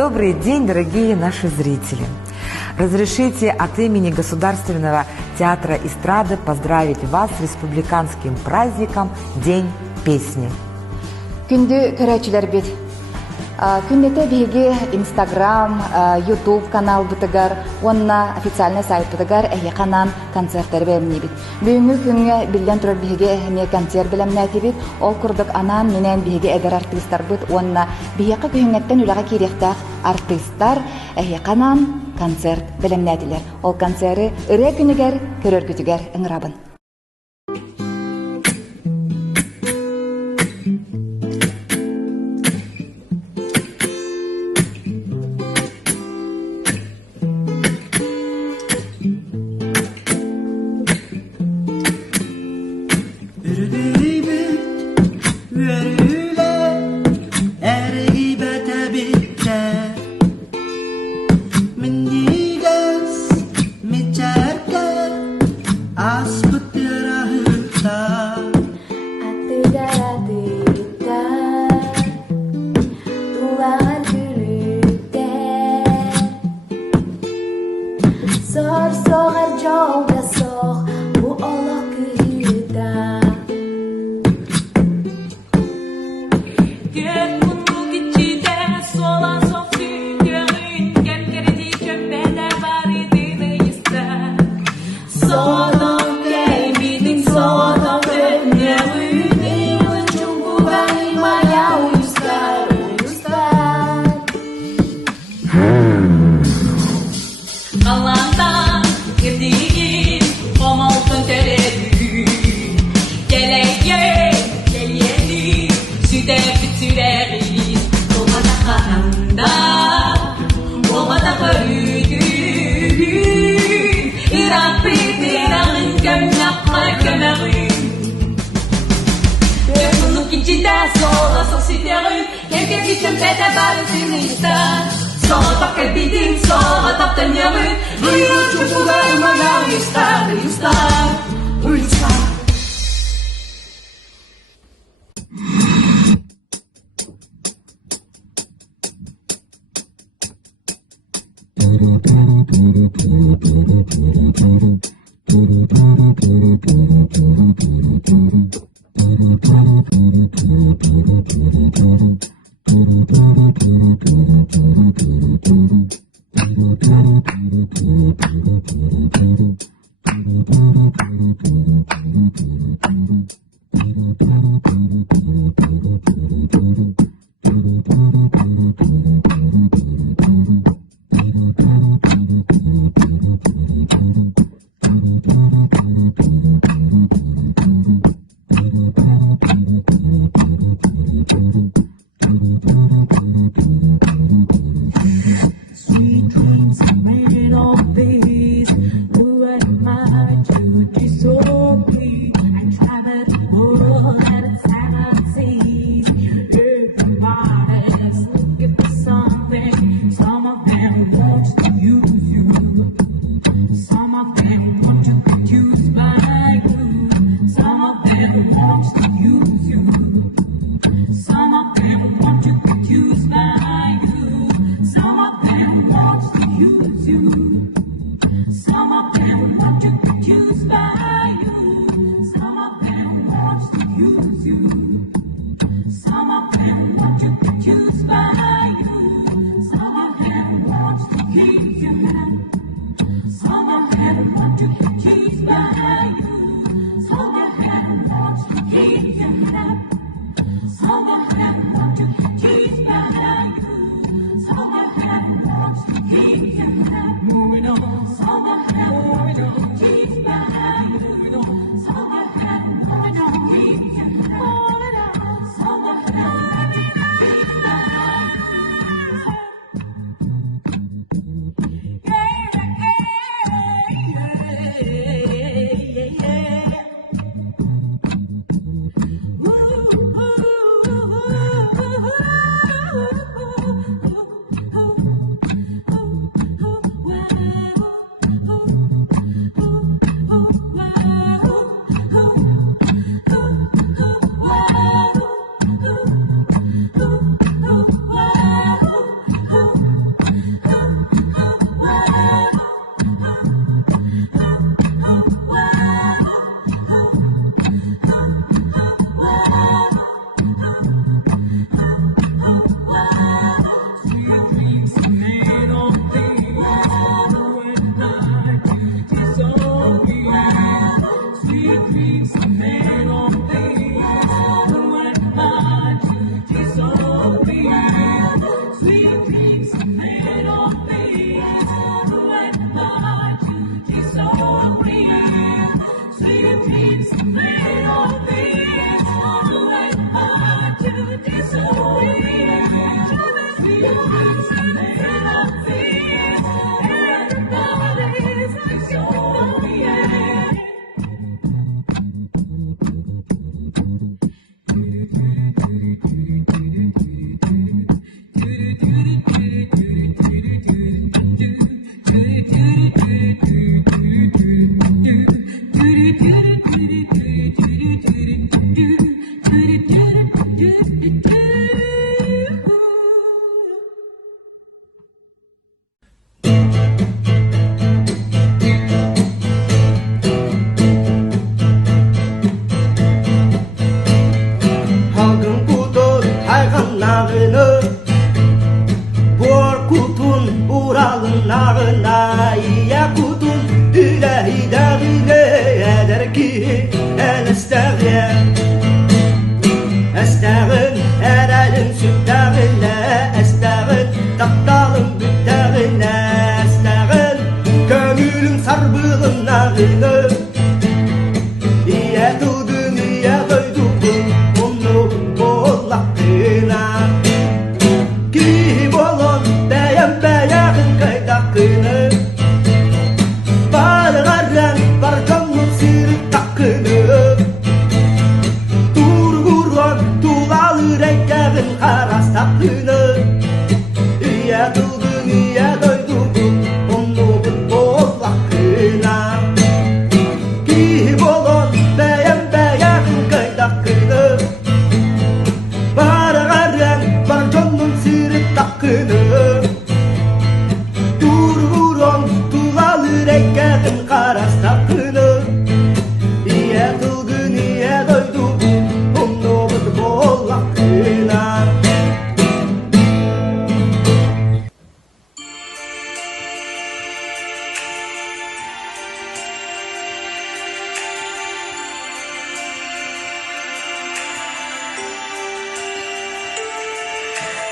Добрый день, дорогие наши зрители! Разрешите от имени Государственного театра эстрады поздравить вас с республиканским праздником День песни. Күнді көрәчілер бет. Күннете беге Instagram, YouTube канал бұтығар, онна официальный сайт бұтығар әйеқанан концерттер бәлімне бет. Бүгінгі күнге білден тұрар беге әме концерт білімнәті бет, ол күрдік анан менен беге әдер артистар бұт, онна бейеқі күнгеттен үліға керектәқ артистар әйеқанан концерт білімнәтілер. Ол концерты үрі күнігер, көрір күтігер ұңырабын.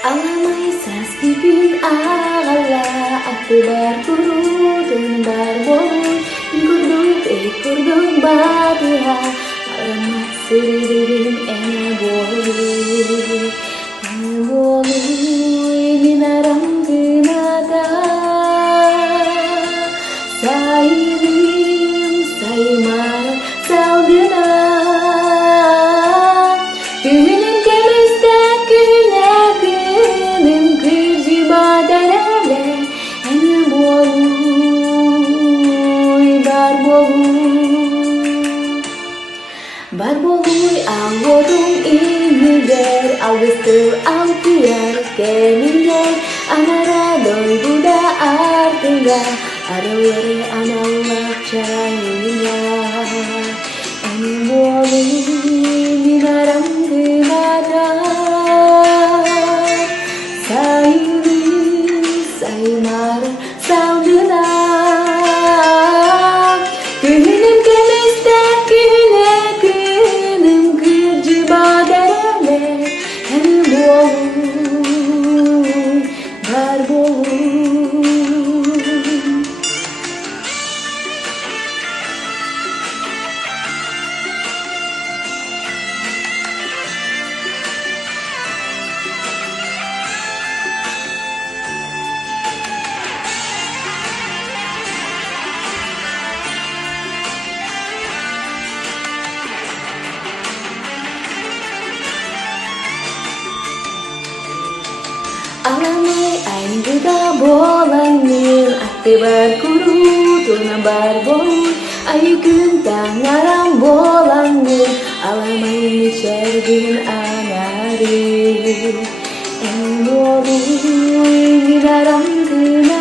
Alamay saskipin agala aku berturun berbon kurduk batuha alamat suririn enabolu minarang kenada sayim saymar saudena Barboy angorong iniger Algestur alpiar keninger Anaradoy buda artiga Arawere analak caranya Enibolu minarang genada Sayuri saymar saudena Kehinem kemeste kehine Alamay ay buda bolangin Ate berkuru tuna barbon Ayu kuntang ngarang bolangin Alamay nicergin anari Enbolu minarang kena